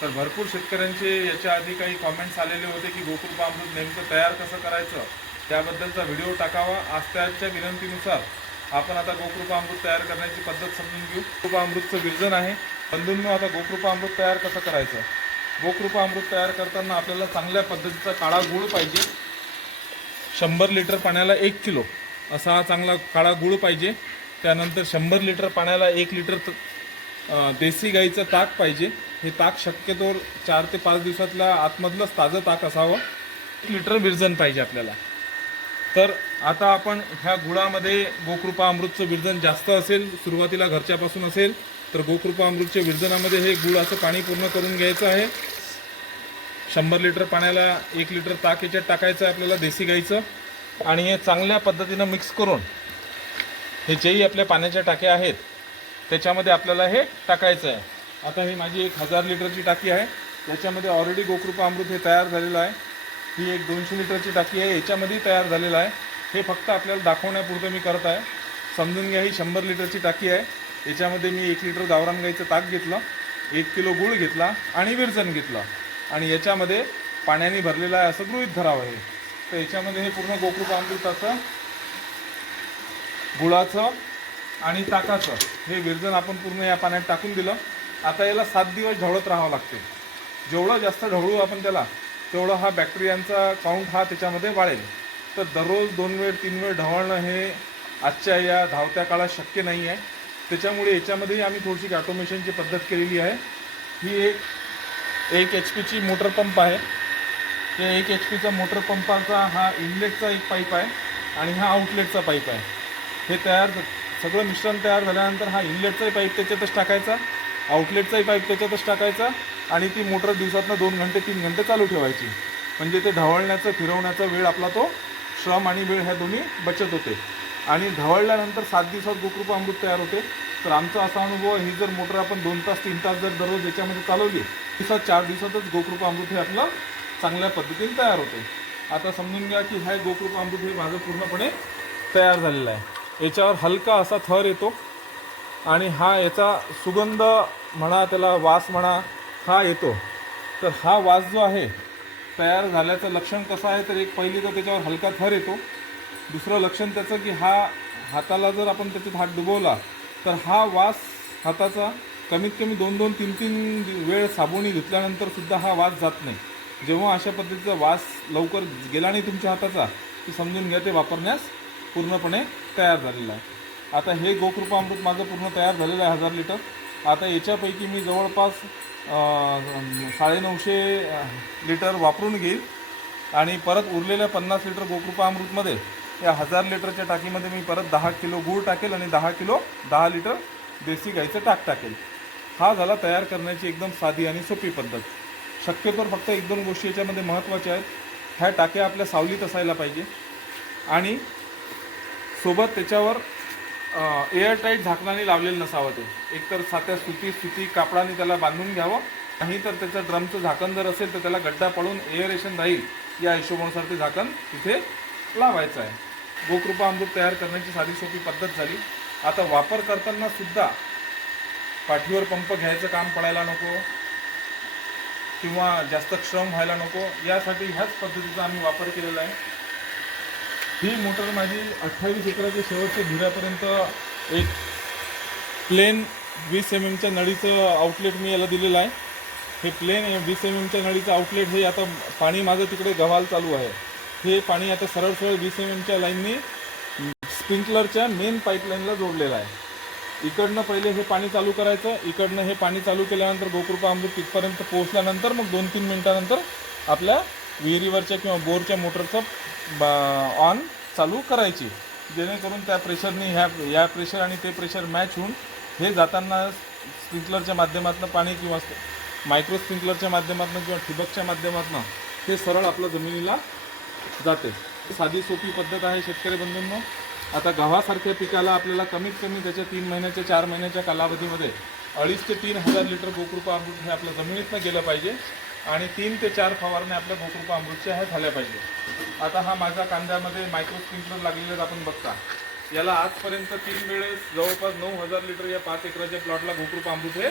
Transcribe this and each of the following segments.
तर भरपूर शेतकऱ्यांचे याच्या आधी काही कॉमेंट्स आलेले होते की गोकुळ अमृत नेमकं तयार कसं करायचं? त्याबद्दलचा व्हिडिओ टाकावा. आज त्याच्या विनंतीनुसार आपण आता गोकृपा अमृत तयार करण्याची पद्धत समजून घेऊ. गोकृपा अमृतचं विरजन आहे. बंधूंनो आता गोकृपा अमृत तयार कसं करायचं? गोकृपा अमृत तयार करताना आपल्याला चांगल्या पद्धतीचा काळा गूळ पाहिजे. शंभर लिटर पाण्याला एक किलो असा हा चांगला काळा गूळ पाहिजे. त्यानंतर शंभर लिटर पाण्याला एक लिटर देसी गाईचं ताक पाहिजे. हे ताक शक्यतो चार ते पाच दिवसातल्या आतमधलंच ताजं ताक असावं. एक लिटर विरजन पाहिजे आपल्याला. तर आता आपण ह्या गुळामध्ये गोकृपा अमृतचं विरजन जास्त असेल सुरुवातीला घरच्यापासून असेल तर गोकृपा अमृतच्या विरजनामध्ये हे गुळाचं पाणी पूर्ण करून घ्यायचं आहे. शंभर लिटर पाण्याला एक लिटर ताक याच्यात टाकायचं आहे आपल्याला देसी गाईचं. आणि हे चांगल्या पद्धतीनं मिक्स करून हे जेही आपल्या पाण्याच्या टाक्या आहेत त्याच्यामध्ये आपल्याला हे टाकायचं आहे. आता ही माझी एक हजार लिटरची टाकी आहे. याच्यामध्ये ऑलरेडी गोकृपा अमृत हे तयार झालेलं आहे. ही एक दोनशे लिटरची टाकी आहे याच्यामध्ये तयार झालेलं आहे. हे फक्त आपल्याला दाखवण्यापुरतं मी करत आहे. समजून घ्या ही शंभर लिटरची टाकी आहे. याच्यामध्ये मी एक लिटर गावरान गाईचं ताक घेतलं एक किलो गूळ घेतला आणि विरजन घेतलं. आणि याच्यामध्ये पाण्याने भरलेलं आहे असं गृहित धरावं हे. तर याच्यामध्ये हे पूर्ण गोकृपा अमृताचं गुळाचं आणि ताकाचं हे विरजन आपण पूर्ण या पाण्यात टाकून दिलं. आता याला सात दिवस ढवळत राहावं लागते. जेवढं जास्त ढवळू आपण त्याला तेवढं हा बॅक्टेरियांचा काउंट हा त्याच्यामध्ये वाढेल. तर दररोज दोन वेळ तीन वेळ ढवळणं हे आजच्या या धावत्या काळात शक्य नाही आहे. त्याच्यामुळे याच्यामध्येही आम्ही थोडीशी ऑटोमेशनची पद्धत केलेली आहे. ही एक एक एच पीची मोटर पंप आहे. ते एक एच पीचा मोटर पंपाचा हा इनलेटचा एक पाईप आहे आणि हा आउटलेटचा पाईप आहे. हे तयार सगळं मिश्रण तयार झाल्यानंतर हा इनलेटचाही पाईप त्याच्यातच टाकायचा. आउटलेटचाही पाईप त्याच्यातच टाकायचा आणि ती मोटर दिवसातनं दोन घंटे तीन घंटे चालू ठेवायची. म्हणजे ते ढवळण्याचं फिरवण्याचा वेळ आपला तो श्रम आणि वेळ ह्या दोन्ही बचत होते. आणि ढवळल्यानंतर सात दिवसात गोकृप अमृत तयार होते. तर आमचा असा अनुभव ही जर मोटर आपण दोन तास तीन तास जर दररोज याच्यामध्ये चालवली दिवसात चार दिवसातच गोकृप अमृत हे आपलं चांगल्या पद्धतीने तयार होते. आता समजून घ्या की हा गोकृप अमृत हे माझं पूर्णपणे तयार झालेलं आहे. याच्यावर हलका असा थर येतो. आणि हा याचा सुगंध म्हणा त्याला वास म्हणा हा येतो. तर हा वास जो आहे तयार झाल्याचं लक्षण कसं आहे तर एक पहिली तर त्याच्यावर हलका थर येतो. दुसरं लक्षण त्याचं की हा हाताला जर आपण त्याच्यात हात डुबवला तर हा वास हाताचा कमीत कमी दोन दोन तीन तीन वेळ साबुणी धुतल्यानंतर सुद्धा हा वास जात नाही. जेव्हा अशा पद्धतीचा वास लवकर गेला नाही तुमच्या हाताचा की समजून घ्या ते वापरण्यास पूर्णपणे तयार झालेला आहे. आता हे गोकृपा अमृत माझं पूर्ण तयार झालेलं आहे हजार लिटर. आता याच्यापैकी मी जवळपास साडेनऊशे लिटर वापरून घेईल. आणि परत उरलेल्या पन्नास लिटर गोकृपा अमृतमध्ये या हजार लिटरच्या टाकीमध्ये मी परत दहा किलो गूळ टाकेल आणि दहा किलो दहा लिटर देसी गाईचं टाक टाकेल. हा झाला तयार करण्याची एकदम साधी आणि सोपी पद्धत. शक्यतोवर फक्त एक दोन गोष्टी याच्यामध्ये महत्त्वाच्या आहेत. ह्या टाक्या आपल्या सावलीत असायला पाहिजे. आणि सोबत त्याच्यावर एअरटाईट झाकणाने लावलेलं नसावं ते. एकतर साध्या सुती सुती कापडाने त्याला बांधून घ्यावं. नाही तर त्याचं ड्रमचं झाकण जर असेल तर त्याला गड्डा पडून एअरेशन राहील. या हिशोबानुसार ते झाकण तिथे लावायचं आहे. गोकृपा अमृत तयार करण्याची साधी सोपी पद्धत झाली. आता वापर करताना सुद्धा पाठीवर पंप घ्यायचं काम पडायला नको किंवा जास्त श्रम व्हायला नको. यासाठी ह्याच पद्धतीचा आम्ही वापर केलेला आहे. ही मोटर माझी अठ्ठावीस एकराच्या शेवटच्या धिऱ्यापर्यंत एक प्लेन वीस एम एमच्या नळीचं आउटलेट मी याला दिलेलं आहे. हे प्लेन वीस एम एमच्या नळीचं आउटलेट हे आता पाणी माझं तिकडे गव्हाल चालू आहे. हे पाणी आता सरळ सरळ वीस एम एमच्या लाईननी स्प्रिंकलरच्या मेन पाईपलाईनला जोडलेलं आहे. इकडनं पहिले हे पाणी चालू करायचं इकडनं हे पाणी चालू केल्यानंतर गोकृपा अमृत तिथपर्यंत पोहोचल्यानंतर मग दोन तीन मिनिटानंतर आपल्या विहिरीवरच्या किंवा बोरच्या मोटरचं ऑन चालू करायची. जेणेकरून त्या प्रेशरने ह्या या प्रेशर आणि ते प्रेशर मॅच होऊन हे जाताना स्प्रिंकलरच्या माध्यमातून पाणी किंवा मायक्रो स्प्रिंकलरच्या माध्यमातून किंवा ठिबकच्या माध्यमातून ते सरळ आपलं जमिनीला जाते. साधी सोपी पद्धत आहे शेतकरी बंधूंनो. आता गव्हासारख्या पिकाला आपल्याला कमीत कमी त्याच्या तीन महिन्याच्या चार महिन्याच्या कालावधीमध्ये अडीच ते तीन हजार लिटर गोकृपा अमृत हे आपल्या जमिनीतनं गेलं पाहिजे. आणि तीन ते चार फवारण्या आपल्या गोकृपा अमृतच्या ह्या झाल्या पाहिजे आता हा माझा कांद्यामध्ये मायक्रो स्प्रिंकलर लागलेले आपण बघता. याला आजपर्यंत तीन वेळेस जवळपास नऊ हजार लिटर या पाच एकराच्या प्लॉटला गोकृपा अमृत हे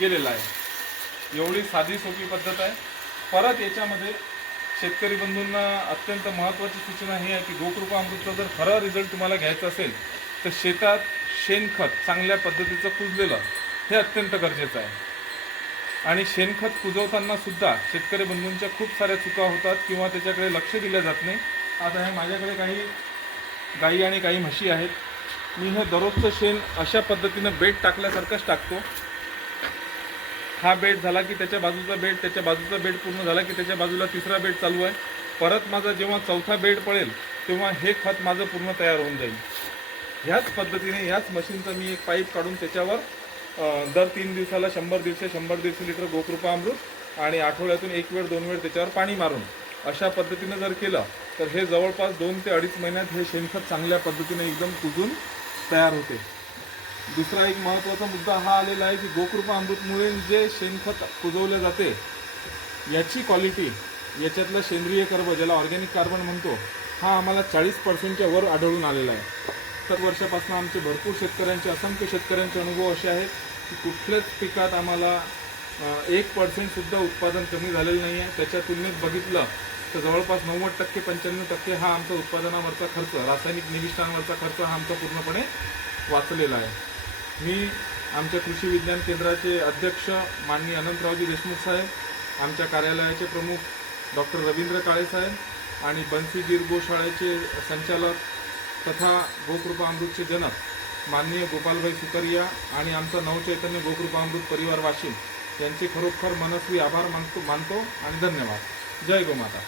गेलेलं आहे. एवढी साधी सोपी पद्धत आहे. परत याच्यामध्ये शेतकरी बंधूंना अत्यंत महत्त्वाची सूचना ही आहे की गोकृपा अमृतचा जर खरा रिझल्ट तुम्हाला घ्यायचा असेल तर शेतात शेणखत चांगल्या पद्धतीचं कुजलेलं हे अत्यंत गरजेचं आहे. आणि शेणखत कुजवताना सुद्धा शेतकरी बंधूंच्या खूप साऱ्या चुका होतात किंवा त्याच्याकडे लक्ष दिलं जात नाही. आता हे माझ्याकडे काही गाई आणि काही म्हशी आहेत. मी हे दररोजचं शेण अशा पद्धतीनं बेड टाकल्यासारखंच टाकतो. हा बेड झाला की त्याच्या बाजूचा बेड त्याच्या बाजूचा बेड पूर्ण झाला की त्याच्या बाजूला तिसरा बेड चालू आहे. परत माझा जेव्हा चौथा बेड पडेल तेव्हा हे खत माझं पूर्ण तयार होऊन जाईल. ह्याच पद्धतीने ह्याच मशीनचा मी एक पाईप काढून त्याच्यावर दर तीन दिवसाला शंभर दीडशे शंभर दीडशे लिटर गोकृपा अमृत आणि आठवड्यातून एक वेळ दोन वेळ त्याच्यावर पाणी मारून. अशा पद्धतीनं जर केलं तर हे जवळपास दोन ते अडीच महिन्यात हे शेणखत चांगल्या पद्धतीने एकदम कुजून तयार होते. दुसरा एक महत्त्वाचा मुद्दा हा आलेला आहे की गोकृपा अमृतमुळे जे शेणखत कुजवलं जाते याची क्वालिटी याच्यातलं सेंद्रिय कर्ब ज्याला ऑर्गॅनिक कार्बन म्हणतो हा आम्हाला चाळीस पर्सेंटच्या वर आढळून आलेला आहे. सत्तर वर्षापासून आमचे भरपूर शेतकऱ्यांचे असंख्य शेतकऱ्यांचे अनुभव असे आहेत की कुठल्याच पिकात आम्हाला एक पर्सेंटसुद्धा उत्पादन कमी झालेलं नाही आहे त्याच्या तुलनेत बघितलं तर जवळपास नव्वद टक्के पंच्याण्णव टक्के हा आमचा उत्पादनावरचा खर्च रासायनिक निविष्ठांवरचा खर्च हा आमचा पूर्णपणे वाचलेला आहे. मी आमच्या कृषी विज्ञान केंद्राचे अध्यक्ष माननीय अनंतरावजी देशमुख साहेब आमच्या कार्यालयाचे प्रमुख डॉक्टर रवींद्र काळे साहेब आणि बन्सीगीर गोशाळेचे संचालक तथा गोकृपा अमृतचे जनक माननीय गोपालभाई सुकरिया आणि आमचा नवचैतन्य गोकृपा अमृत परिवार वाशिम यांचे खरोखर मनस्वी आभार मानतो मानतो आणि धन्यवाद. जय गोमाता.